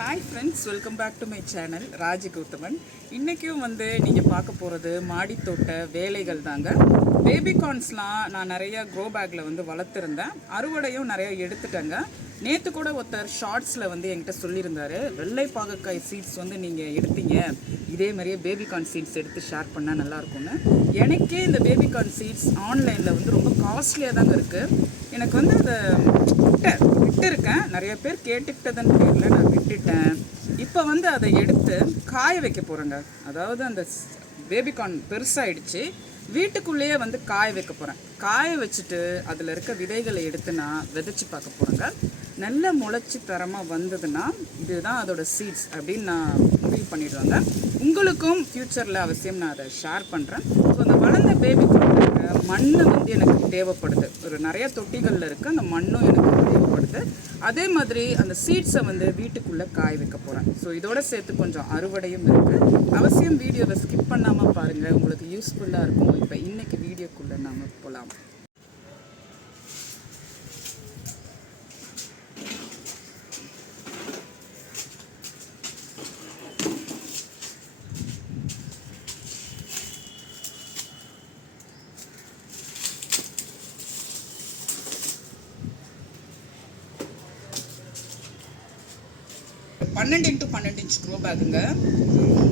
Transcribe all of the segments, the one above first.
Hi friends welcome back to my channel Raj Gauthaman இன்றைக்கும் வந்து நீங்கள் பார்க்க போகிறது மாடித்தோட்ட வேலைகள் தாங்க. பேபிகார்ன்ஸ்லாம் நான் நிறையா க்ரோ பேக்கில் வந்து வளர்த்துருந்தேன். அறுவடையும் நிறையா எடுத்துட்டேங்க. நேற்று கூட ஒருத்தர் ஷார்ட்ஸில் வந்து என்கிட்ட சொல்லியிருந்தார். வெள்ளை பாகக்காய் சீட்ஸ் வந்து நீங்கள் எடுத்தீங்க. இதே மாதிரியே பேபிகார்ன் சீட்ஸ் எடுத்து ஷேர் பண்ணால் நல்லாயிருக்கும்னு. எனக்கே இந்த பேபிகார்ன் சீட்ஸ் ஆன்லைனில் வந்து ரொம்ப காஸ்ட்லியாக தாங்க இருக்குது எனக்கு வந்து அந்த விட்டேன் விட்டுருக்கேன். நிறைய பேர் கேட்டுக்கிட்டதன் பேரில் நான் விட்டுட்டேன். இப்போ வந்து அதை எடுத்து காய வைக்க போகிறேங்க அதாவது அந்த பேபிகார்ன் பெருசாகிடுச்சு வீட்டுக்குள்ளேயே வந்து காய வைக்க போகிறேன் காய வச்சுட்டு அதில் இருக்க விதைகளை எடுத்து நான் விதைச்சி பார்க்க போகிறேங்க நல்ல முளைச்சி தரமாக வந்ததுன்னா இதுதான் அதோட சீட்ஸ் அப்படின்னு நான் முடிவு பண்ணிடுவாங்க. உங்களுக்கும் ஃப்யூச்சரில் அவசியம் நான் அதை ஷேர் பண்ணுறேன் ஸோ அந்த வளர்ந்த பேபி மண் வந்து எனக்கு தேவைப்படுது. ஒரு நிறைய தொட்டிகளில் இருக்குது அந்த மண்ணும் எனக்கு தேவைப்படுது. அதே மாதிரி அந்த சீட்ஸை வந்து வீட்டுக்குள்ளே காய வைக்க போகிறேன் ஸோ இதோட சேர்த்து கொஞ்சம் அறுவடையும் இருக்குது அவசியம் வீடியோவை ஸ்கிப் பண்ணாமல் பாருங்கள் உங்களுக்கு யூஸ்ஃபுல்லாக இருக்கும். இப்போ இன்றைக்கி வீடியோக்குள்ளே நாம் போகலாம் பன்னெண்டு இன்ட்டு பன்னெண்டு இன்ச் க்ரோ பேக்குங்க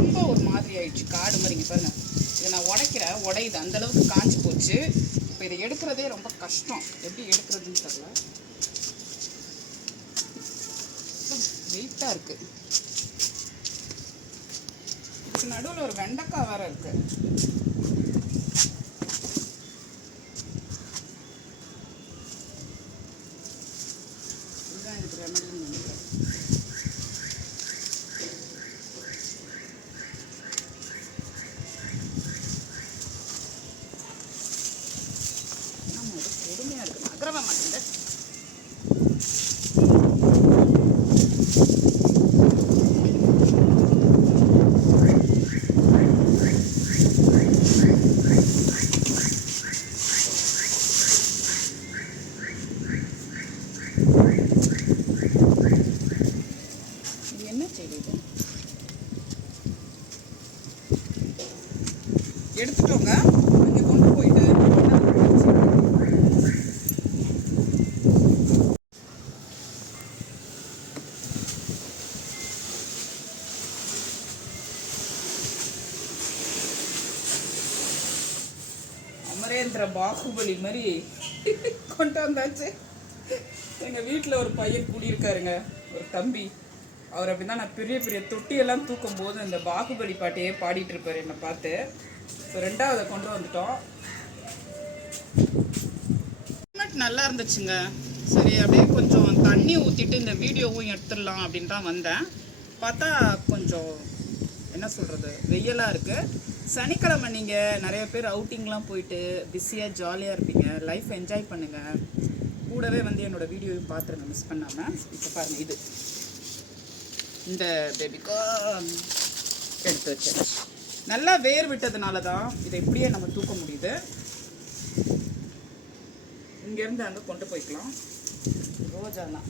ரொம்ப ஒரு மாதிரி ஆயிடுச்சு. காடு மாதிரிங்க பாருங்கள் பாருங்க. இதை நான் உடைக்கிறேன் உடையுது. அந்த அளவுக்கு காஞ்சி போச்சு. இப்போ இதை எடுக்கிறதே ரொம்ப கஷ்டம். எப்படி எடுக்கிறதுன்னு தெரில வெயிட்டாக இருக்கு. இதுக்கு நடுவில் ஒரு வெண்டைக்காய் வேற இருக்குது இதுதான் இதுக்கு ரெமடின்னு நினைக்கிறேன் ஆமா, இது கொடுமையா இருக்கு. நகரவே மாட்டேங்குது. இது என்ன செடி இது எடுத்துட்டோங்க அங்கே கொண்டு போயிட்டு அமரேந்திர பாகுபலி மாதிரி கொண்டு வந்தாச்சு. எங்கள் வீட்டில் ஒரு பையன் கூடியிருக்காருங்க. ஒரு தம்பி. அவர் அப்படிதான் நான் பெரிய பெரிய தொட்டியெல்லாம் தூக்கும் போது இந்த பாகுபலி பாட்டையே பாடிட்டு இருப்பாரு என்னை பார்த்து. ஸோ ரெண்டாவது கொண்டு வந்துட்டோம். Climate நல்லா இருந்துச்சுங்க. சரி அப்படியே கொஞ்சம் தண்ணி ஊற்றிட்டு இந்த வீடியோவும் எடுத்துடலாம் அப்படின்னு தான் வந்தேன். பார்த்தா கொஞ்சம் என்ன சொல்கிறது வெயிலாக இருக்குது சனிக்கிழமை நீங்கள் நிறைய பேர் அவுட்டிங்லாம் போயிட்டு பிஸியாக ஜாலியாக இருப்பீங்க. லைஃப் என்ஜாய் பண்ணுங்கள் கூடவே வந்து என்னோடய வீடியோவையும் பார்த்துருங்க மிஸ் பண்ணாமல் இப்போ பாருங்கள் இது. இந்த பேபிக்கோ எடுத்து வச்சேன் நல்லா வேர் விட்டதுனால தான் இதை இப்படியே நம்ம தூக்க முடியுது. இங்கேருந்து அங்கே கொண்டு போய்க்கலாம். ரோஜாலாம்.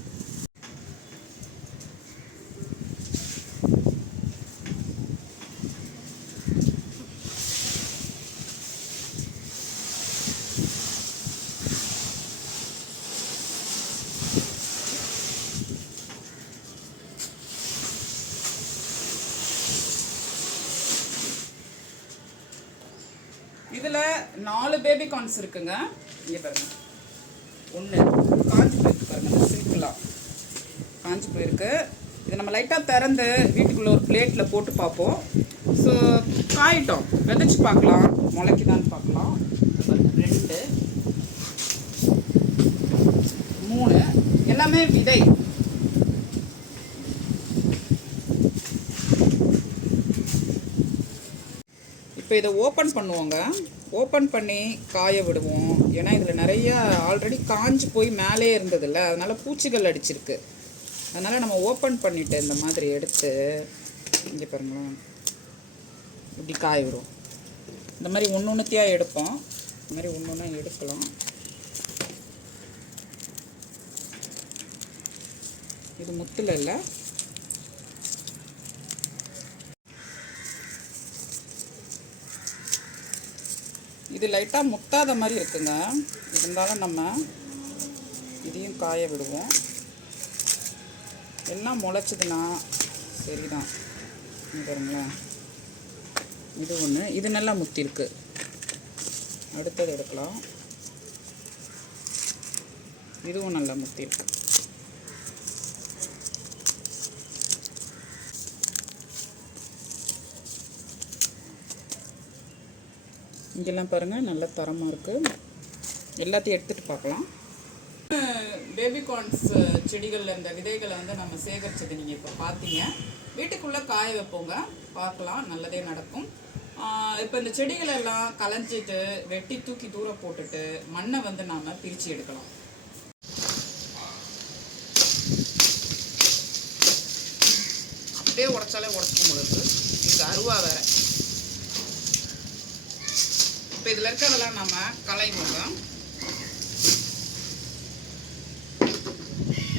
இதில் நாலு பேபி கார்ன்ஸ் இருக்குங்க. இங்கே பாருங்கள் ஒன்று காஞ்சி போயிருக்கு பாருங்கள் சில்க்லாம். காஞ்சி போயிருக்கு. இதை நம்ம லைட்டாக திறந்து வீட்டுக்குள்ளே ஒரு பிளேட்டில் போட்டு பார்ப்போம். ஸோ காயிட்டோம். விதைச்சி பார்க்கலாம். முளைக்குதான்னு பார்க்கலாம். ரெண்டு மூணு. எல்லாமே விதை. இப்போ இதை ஓப்பன் பண்ணுவோங்க. ஓப்பன் பண்ணி காய விடுவோம். ஏன்னா இதில் நிறைய ஆல்ரெடி காஞ்சு போய் மேலே இருந்ததில்ல. அதனால் பூச்சிகள் அடிச்சிருக்கு. அதனால் நம்ம ஓப்பன் பண்ணிட்டு இந்த மாதிரி எடுத்து இங்கே பாருங்களேன். இப்படி காய விடுவோம். இந்த மாதிரி ஒன்று ஒன்றுத்தையாக எடுப்போம். இந்த மாதிரி ஒன்று ஒன்றா எடுக்கலாம். இது முத்தில் இல்லை. இது லைட்டாக முத்தாத மாதிரி இருக்குங்க. இருந்தாலும் நம்ம இதையும் காய விடுவோம். எல்லாம் முளைச்சதுன்னா சரிதான். இங்க பாருங்களேன் இது ஒன்று இது நல்லா முத்திருக்கு அடுத்தது எடுக்கலாம். இதுவும் நல்லா முத்திருக்கு இங்கெல்லாம் பாருங்கள் நல்ல தரமாக இருக்குது எல்லாத்தையும் எடுத்துகிட்டு பார்க்கலாம். பேபிகார்ன்ஸ் செடிகளில் இந்த விதைகளை வந்து நம்ம சேகரித்தது நீங்கள் இப்போ பார்த்தீங்க. வீட்டுக்குள்ளே காய வைப்போங்க. பார்க்கலாம் நல்லதே நடக்கும். இப்போ இந்த செடிகளெல்லாம் கலைஞ்சிட்டு களைஞ்சிட்டு வெட்டி தூக்கி தூர போட்டுட்டு மண்ணை வந்து நாம் பிரித்து எடுக்கலாம். அப்படியே உடைச்சாலே உடச்சிக்க முடியுது இது அருவா வேறு இப்போ இதில் இருக்கிறதெல்லாம் நம்ம களைவோங்க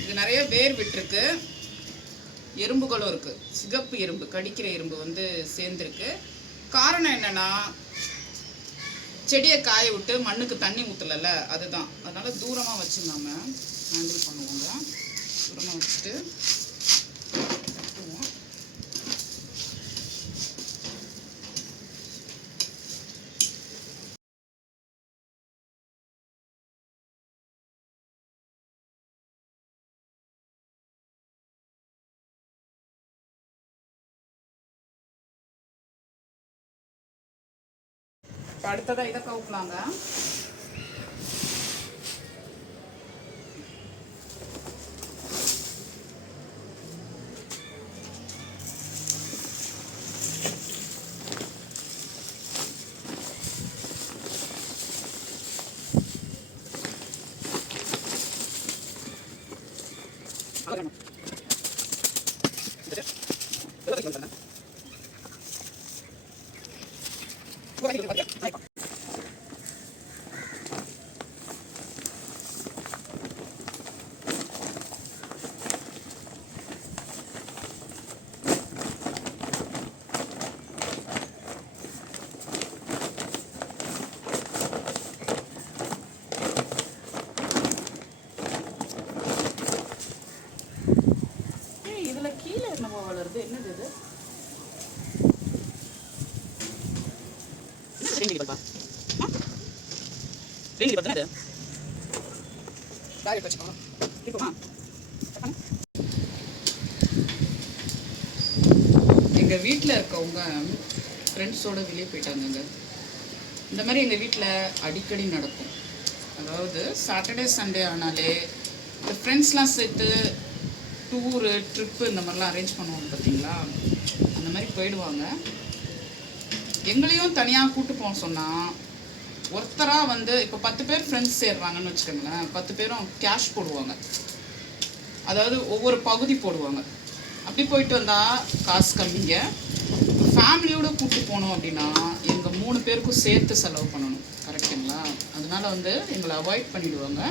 இது நிறைய வேர் விட்டுருக்கு. எறும்புகளும் இருக்குது சிகப்பு எறும்பு கடிக்கிற எறும்பு வந்து சேர்ந்துருக்கு. காரணம் என்னென்னா செடியை காய விட்டு மண்ணுக்கு தண்ணி ஊற்றலல்ல அதுதான். அதனால் தூரமாக வச்சு நாம் ஹேண்டில் பண்ணுவோங்க. தூரமாக வச்சுட்டு இப்போ அடுத்ததாக இதை கவுக்கலாங்க ஏய், இதுல கீழே என்னவோ வளருது என்னது இது எங்க வீட்டில் இருக்கவங்க ஃப்ரெண்ட்ஸோட வெளியே போயிட்டாங்கங்க. இந்த மாதிரி எங்கள் வீட்டில் அடிக்கடி நடக்கும். அதாவது சாட்டர்டே சண்டே ஆனாலே இந்த ஃப்ரெண்ட்ஸ்லாம் சேர்த்து டூரு ட்ரிப்பு இந்த மாதிரிலாம் அரேஞ்ச் பண்ணுவாங்க பார்த்தீங்களா அந்த மாதிரி போயிடுவாங்க. எங்களையும் தனியாக கூட்டு போக சொன்னால் ஒருத்தராக வந்து இப்போ பத்து பேர் ஃப்ரெண்ட்ஸ் சேர்றாங்கன்னு வச்சுக்கோங்களேன். பத்து பேரும் கேஷ் போடுவாங்க. அதாவது ஒவ்வொரு பகுதி போடுவாங்க. அப்படி போயிட்டு வந்தால் காசு கம்மிங்க. ஃபேமிலியோட கூப்பிட்டு போனோம் அப்படின்னா எங்கள் மூணு பேருக்கும் சேர்த்து செலவு பண்ணணும். கரெக்டுங்களா அதனால வந்து எங்களை அவாய்ட் பண்ணிவிடுவாங்க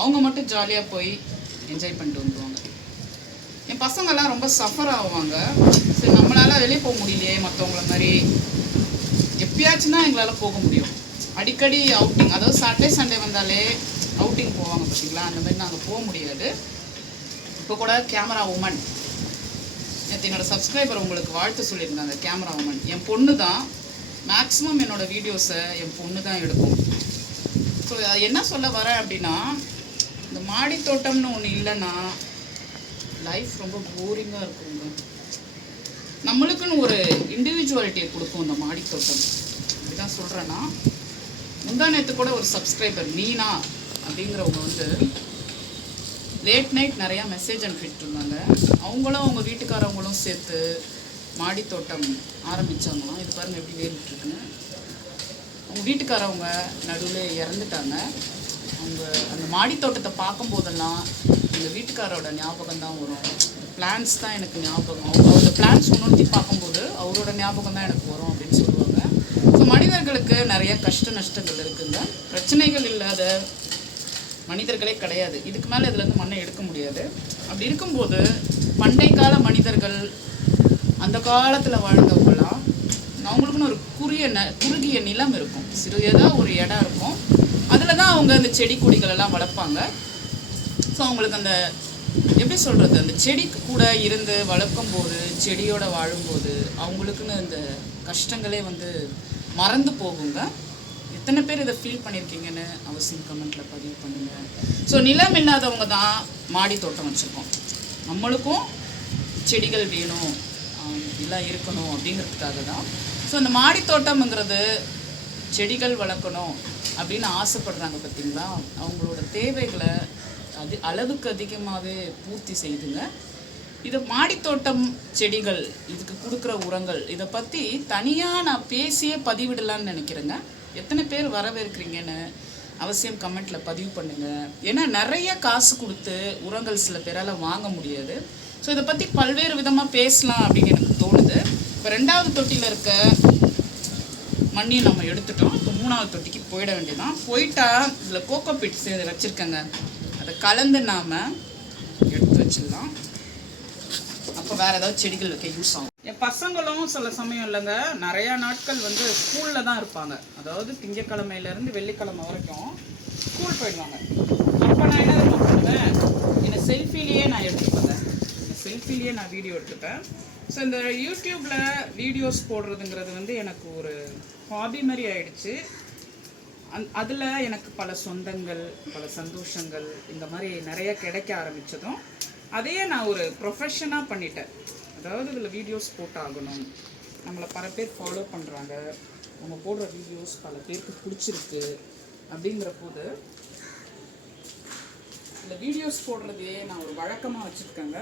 அவங்க மட்டும் ஜாலியாக போய் என்ஜாய் பண்ணிட்டு வந்துடுவாங்க என் பசங்கெல்லாம் ரொம்ப சஃபர் ஆகுவாங்க சரி நம்மளால வெளியே போக முடியலையே மற்றவங்கள மாதிரி. எப்பயாச்சும் தான் எங்களால் போக முடியும். அடிக்கடி அவுட்டிங் அதாவது சாட்டர்டே சண்டே வந்தாலே அவுட்டிங் போவாங்க பார்த்தீங்களா அந்த மாதிரி நாங்கள் போக முடியாது. இப்போ கூட கேமரா உமன் நேற்று என்னோடய சப்ஸ்கிரைபர் உங்களுக்கு வாழ்த்து சொல்லியிருந்தாங்க கேமரா உமன் என் பொண்ணு தான் மேக்ஸிமம் என்னோட வீடியோஸை என் பொண்ணு தான் எடுக்கும் ஸோ என்ன சொல்ல வரேன் அப்படின்னா இந்த மாடி தோட்டம்னு ஒன்று இல்லைன்னா லைஃப் ரொம்ப போரிங்காக இருக்குங்க. நம்மளுக்குன்னு ஒரு இண்டிவிஜுவாலிட்டியை கொடுக்கும் இந்த மாடி தோட்டம் அப்படிதான் சொல்கிறேன்னா முந்தானத்து நேற்று கூட ஒரு சப்ஸ்கிரைபர் மீனா அப்படிங்கிறவங்க வந்து லேட் நைட் நிறையா மெசேஜ் அனுப்பிட்டு இருந்தாங்க. அவங்களும் அவங்க வீட்டுக்காரவங்களும் சேர்த்து மாடி தோட்டம் ஆரம்பித்தாங்களாம் இது பாருங்கள் எப்படி வேறிட்டுருக்குன்னு அவங்க வீட்டுக்காரவங்க நடுவில் இறந்துட்டாங்க. அவங்க அந்த மாடி தோட்டத்தை பார்க்கும்போதெல்லாம் எங்கள் வீட்டுக்காரோட ஞாபகம் தான் வரும். பிளான்ஸ் தான் எனக்கு ஞாபகம். அவங்க அந்த பிளான்ஸ் உணர்த்தி பார்க்கும்போது அவரோட ஞாபகம் தான் எனக்கு வரும் அப்படின்னு சொல்லி மனிதர்களுக்கு நிறைய கஷ்ட நஷ்டங்கள் இருக்குங்க. பிரச்சனைகள் இல்லாத மனிதர்களே கிடையாது. இதுக்கு மேலே இதுலேருந்து மண்ணை எடுக்க முடியாது. அப்படி இருக்கும்போது பண்டை கால மனிதர்கள் அந்த காலத்தில் வாழ்ந்தவங்களாம் அவங்களுக்குன்னு ஒரு குறுகிய ந குறுகிய நிலம் இருக்கும். சிறியதாக ஒரு இடம் இருக்கும். அதில் தான் அவங்க அந்த செடி கொடிகள் எல்லாம் வளர்ப்பாங்க. ஸோ அவங்களுக்கு அந்த எப்படி சொல்கிறது அந்த செடி கூட இருந்து வளர்க்கும் போது செடியோட வாழும்போது அவங்களுக்குன்னு அந்த கஷ்டங்களே வந்து மறந்து போகுங்க. எத்தனை பேர் இதை ஃபீல் பண்ணியிருக்கீங்கன்னு அவசியம் கமெண்ட்டில் பதிவு பண்ணுங்கள் ஸோ நிலம் இல்லாதவங்க தான் மாடி தோட்டம் வச்சுருக்கோம். நம்மளுக்கும் செடிகள் வேணும் எல்லாம் இருக்கணும் அப்படிங்கிறதுக்காக தான். ஸோ அந்த மாடி தோட்டம்ங்கிறது செடிகள் வளர்க்கணும் அப்படின்னு ஆசைப்படுறாங்க பார்த்தீங்களா? அவங்களோட தேவைகளை அது அளவுக்கு அதிகமாகவே பூர்த்தி செய்துங்க. இது மாடித்தோட்டம் செடிகள் இதுக்கு கொடுக்குற உரங்கள் இதை பற்றி தனியாக நான் பேசியே பதிவிடலான்னு நினைக்கிறேங்க. எத்தனை பேர் வரவேற்கிறீங்கன்னு அவசியம் கமெண்ட்டில் பதிவு பண்ணுங்கள் ஏன்னா நிறைய காசு கொடுத்து உரங்கள் சில பேரால் வாங்க முடியாது. ஸோ இதை பற்றி பல்வேறு விதமாக பேசலாம் அப்படின்னு எனக்கு தோணுது. இப்போ ரெண்டாவது தொட்டியில் இருக்க மண்ணையும் நம்ம எடுத்துட்டோம். இப்போ மூணாவது தொட்டிக்கு போயிட வேண்டியதான் போயிட்டா இதில் கோகோ பிட்ஸ் வச்சுருக்கேங்க. அதை கலந்து நாம் எடுத்து வச்சிடலாம். வேற ஏதாவது செடிகள் வைக்க யூஸ் ஆகும். என் பசங்களும் சில சமயம் இல்லைங்க நிறையா நாட்கள் வந்து ஸ்கூலில் தான் இருப்பாங்க. அதாவது திங்கக்கிழமையிலேருந்து வெள்ளிக்கிழமை வரைக்கும் ஸ்கூல் போயிடுவாங்க. அப்போ நான் என்ன பண்ணுவேன்? என்னை செல்ஃபிலேயே நான் எடுத்துப்பேங்க. என்னை செல்ஃபிலேயே நான் வீடியோ எடுத்துப்பேன். ஸோ இந்த யூடியூப்பில் வீடியோஸ் போடுறதுங்கிறது வந்து எனக்கு ஒரு ஹாபி மாதிரி ஆயிடுச்சு. அந் அதில் எனக்கு பல சொந்தங்கள் பல சந்தோஷங்கள் இந்த மாதிரி நிறைய கிடைக்க ஆரம்பித்ததும் அதையே நான் ஒரு ப்ரொஃபஷனாக பண்ணிட்டேன். அதாவது இதில் வீடியோஸ் போட்டாகணும். நம்மளை பல பேர் ஃபாலோ பண்ணுறாங்க நம்ம போடுற வீடியோஸ் பல பேருக்கு பிடிச்சிருக்கு அப்படிங்கிற போது இந்த வீடியோஸ் போடுறதையே நான் ஒரு வழக்கமாக வச்சுருக்கேங்க.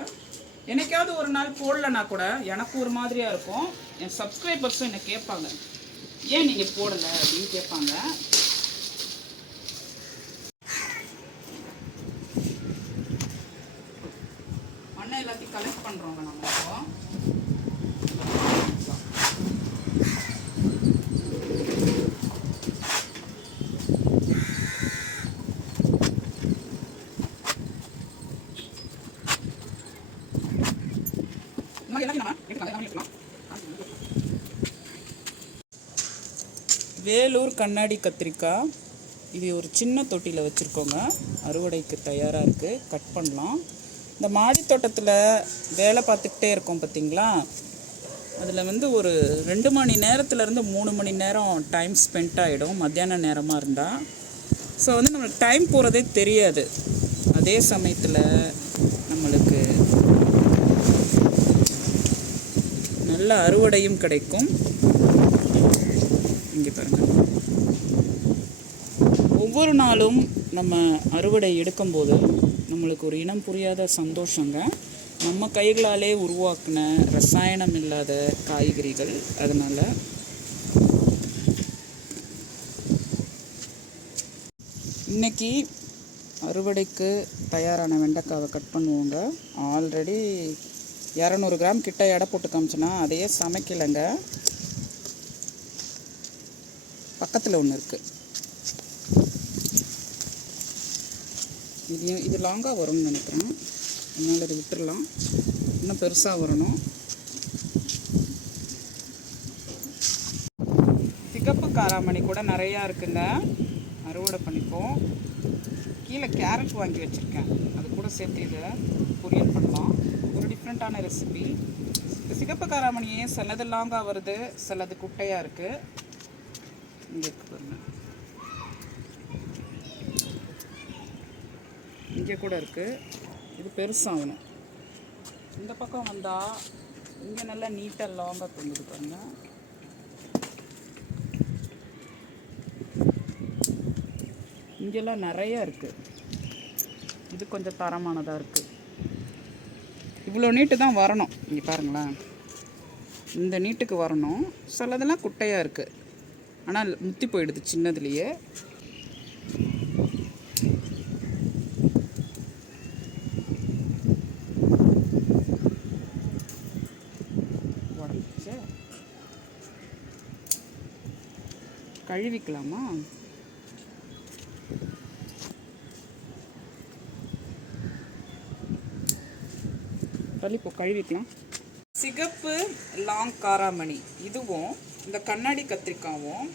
என்னைக்காவது ஒரு நாள் போடலனா கூட எனக்கு ஒரு மாதிரியாக இருக்கும். என் சப்ஸ்கிரைபர்ஸும் என்னை கேட்பாங்க ஏன் நீங்கள் போடலை? அப்படின்னு கேட்பாங்க மண்ணை எல்லாத்தையும் கலெக்ட் பண்ணுறோங்க நம்ம இப்போ இந்த மாதிரி எல்லாத்தையும் நம்ம எடுக்கலாம், எல்லாமே எடுக்கலாம். வேலூர் கண்ணாடி கத்திரிக்காய். இது ஒரு சின்ன தொட்டியில் வச்சுருக்கோங்க. அறுவடைக்கு தயாராக இருக்குது கட் பண்ணலாம். இந்த மாடி தோட்டத்தில் வேலை பார்த்துக்கிட்டே இருக்கோம் பார்த்தீங்களா அதில் வந்து ஒரு ரெண்டு மணி நேரத்துலேருந்து மூணு மணி நேரம் டைம் ஸ்பெண்ட் ஆகிடும் மத்தியான நேரமாக இருந்தால் ஸோ வந்து நம்மளுக்கு டைம் போகிறதே தெரியாது. அதே சமயத்தில் நம்மளுக்கு நல்ல அறுவடையும் கிடைக்கும். இங்கே பாருங்கள் ஒவ்வொரு நாளும் நம்ம அறுவடை எடுக்கும்போது நம்மளுக்கு ஒரு இனம் புரியாத சந்தோஷங்க. நம்ம கைகளாலே உருவாக்கின ரசாயனம் இல்லாத காய்கறிகள் அதனால் இன்னைக்கு அறுவடைக்கு தயாரான வெண்டைக்காவை கட் பண்ணுவோங்க. ஆல்ரெடி இரநூறு கிராம் கிட்ட எடை போட்டு காமிச்சோன்னா அதையே சமைக்கலைங்க. பக்கத்தில் ஒன்று இருக்குது இதையும் இது லாங்காக வரும்னு நினைக்கிறேன். அதனால் இது விட்டுறலாம். இன்னும் பெருசாக வரணும். சிகப்பு காராமணி கூட நிறையா இருக்குங்க அறுவடை பண்ணிப்போம். கீழே கேரட் வாங்கி வச்சுருக்கேன். அது கூட சேர்த்து இதை பொரியல் பண்ணலாம். ஒரு டிஃப்ரெண்ட்டான ரெசிபி இந்த சிகப்பு காராமணியே சிலது லாங்காக வருது சிலது குட்டையாக இருக்குது இங்கே பாருங்க. இங்கே கூட இருக்குது இது பெருசாகணும் இந்த பக்கம் வந்தால் இங்கே நல்லா நீட்டாக லாங்காக தொங்குது பாருங்க. இங்கெல்லாம் நிறையா இருக்குது இது கொஞ்சம் தரமானதாக இருக்குது இவ்வளோ நீட்டு தான் வரணும். இங்கே பாருங்களேன். இந்த நீட்டுக்கு வரணும். சிலதெல்லாம் குட்டையாக இருக்குது ஆனால் முத்தி போயிடுது சின்னதுலேயே. கழுவிக்கலாமா? தள்ளிப்போ கழுவிக்கலாம். சிகப்பு லாங் காராமணி. இதுவும் இந்த கண்ணாடி கத்திரிக்காவும்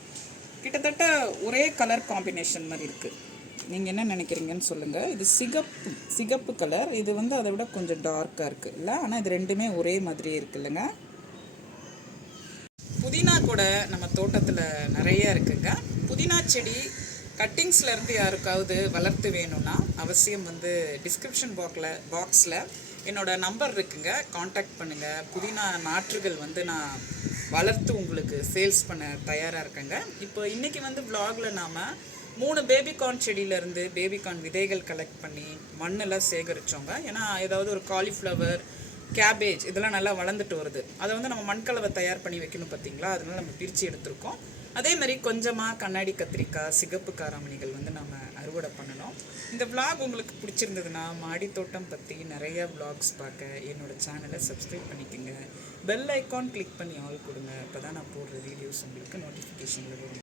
கிட்டத்தட்ட ஒரே கலர் காம்பினேஷன் மாதிரி இருக்குது நீங்கள் என்ன நினைக்கிறீங்கன்னு சொல்லுங்கள் இது சிகப்பு சிகப்பு கலர் இது வந்து அதை விட கொஞ்சம் டார்க்காக இருக்குது இல்லை ஆனால் இது ரெண்டுமே ஒரே மாதிரியே இருக்கு இல்லைங்க? புதினா கூட நம்ம தோட்டத்தில் நிறைய இருக்குங்க. புதினா செடி கட்டிங்ஸ்லேருந்து யாருக்காவது வளர்த்து வேணும்னா அவசியம் வந்து டிஸ்கிரிப்ஷன் பாக்ஸில் பாக்ஸில் என்னோடய நம்பர் இருக்குங்க. காண்டாக்ட் பண்ணுங்கள் புதினா நாற்றுகள் வந்து நான் வளர்த்து உங்களுக்கு சேல்ஸ் பண்ண தயாராக இருக்கேங்க. இப்போ இன்றைக்கி வந்து விலாகில் நாம் மூணு பேபிகார்ன் செடியிலேருந்து பேபிகார்ன் விதைகள் கலெக்ட் பண்ணி மண்ணெல்லாம் சேகரித்தோங்க ஏன்னா ஏதாவது ஒரு காலிஃப்ளவர் கேபேஜ் இதெல்லாம் நல்லா வளர்ந்துட்டு வருது. அதை வந்து நம்ம மண்கலவை தயார் பண்ணி வைக்கணும் பார்த்தீங்களா? அதனால நம்ம பிரித்து எடுத்திருக்கோம். அதே மாதிரி கொஞ்சமாக கண்ணாடி கத்திரிக்காய் சிகப்பு காராமணிகள் வந்து நம்ம அறுவடை பண்ணணும். இந்த விளாக் உங்களுக்கு பிடிச்சிருந்ததுன்னா மாடித்தோட்டம் பற்றி நிறைய விளாக்ஸ் பார்க்க என்னோடய சேனலை சப்ஸ்கிரைப் பண்ணிக்கோங்க. பெல் ஐக்கான் கிளிக் பண்ணி ஆல் கொடுங்க. அப்போ தான் நான் போடுற வீடியோஸ் உங்களுக்கு நோட்டிஃபிகேஷனில் வரும்.